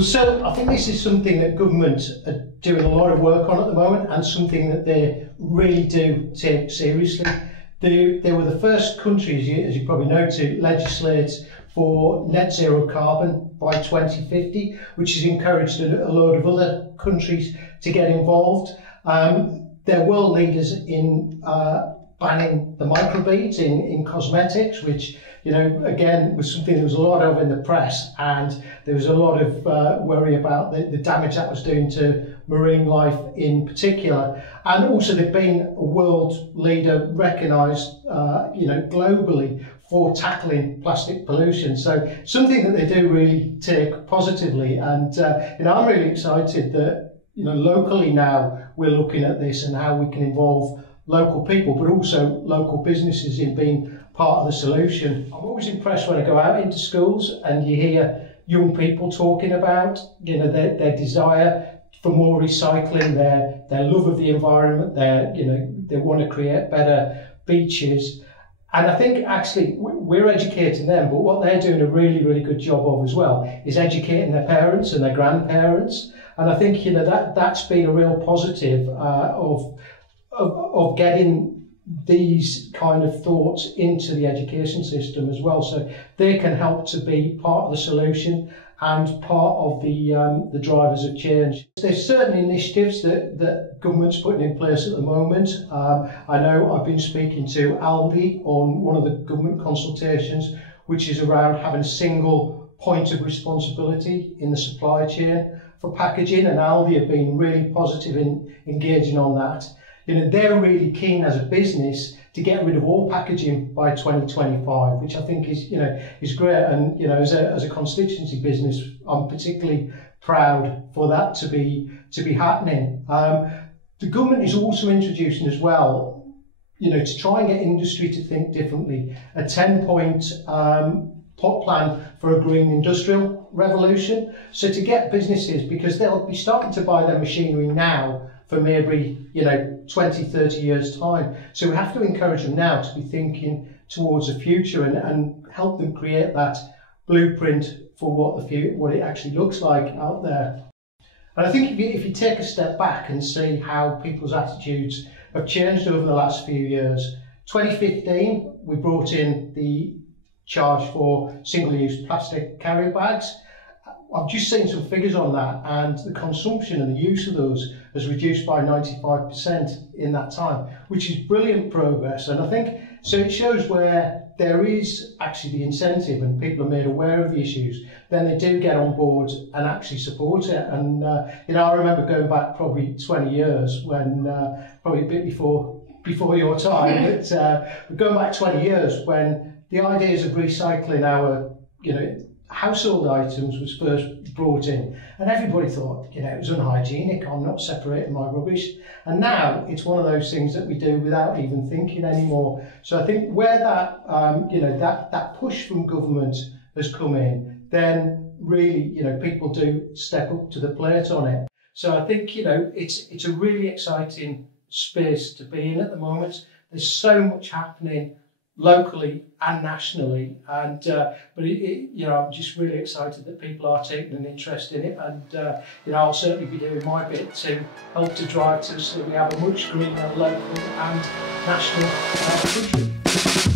Well, so I think this is something that government are doing a lot of work on at the moment, and something that they really do take seriously. They were the first countries, as you probably know, to legislate for net zero carbon by 2050, which has encouraged a load of other countries to get involved. They're world leaders in banning the microbeads in cosmetics, which, you know, again, was something there was a lot of in the press, and there was a lot of worry about the damage that was doing to marine life in particular. And also they've been a world leader recognised, you know, globally for tackling plastic pollution. So something that they do really take positively. And, you know, I'm really excited that, you know, locally now we're looking at this and how we can involve local people, but also local businesses in being part of the solution. I'm always impressed when I go out into schools and you hear young people talking about, you know, their desire for more recycling, their love of the environment, you know, they want to create better beaches. And I think actually we're educating them, but what they're doing a really, really good job of as well is educating their parents and their grandparents. And I think, you know, that's been a real positive of getting these kind of thoughts into the education system as well, so they can help to be part of the solution and part of the drivers of change. There's certain initiatives that government's putting in place at the moment. I know I've been speaking to Aldi on one of the government consultations, which is around having a single point of responsibility in the supply chain for packaging, and Aldi have been really positive in engaging on that. You know, they're really keen as a business to get rid of all packaging by 2025, which I think is, you know, is great. And, you know, as a constituency business, I'm particularly proud for that to be happening. The government is also introducing as well, you know, to try and get industry to think differently, a 10-point pot plan for a green industrial revolution. So to get businesses, because they'll be starting to buy their machinery now for maybe, you know, 20, 30 years time. So we have to encourage them now to be thinking towards the future and help them create that blueprint for what it actually looks like out there. And I think if you take a step back and see how people's attitudes have changed over the last few years, 2015, we brought in the charge for single-use plastic carrier bags. I've just seen some figures on that, and the consumption and the use of those has reduced by 95% in that time, which is brilliant progress. And I think, so it shows where there is actually the incentive and people are made aware of the issues, then they do get on board and actually support it. And, you know, I remember going back probably 20 years when, probably a bit before your time, but going back 20 years when the ideas of recycling our, you know, household items was first brought in, and everybody thought, you know, it was unhygienic, I'm not separating my rubbish. And now it's one of those things that we do without even thinking anymore. So I think where that, you know, that push from government has come in, then really, you know, people do step up to the plate on it. So I think, you know, it's a really exciting space to be in at the moment. There's so much happening locally and nationally, and but you know, I'm just really excited that people are taking an interest in it, and you know, I'll certainly be doing my bit to help to drive to so that we have a much greener local and national country.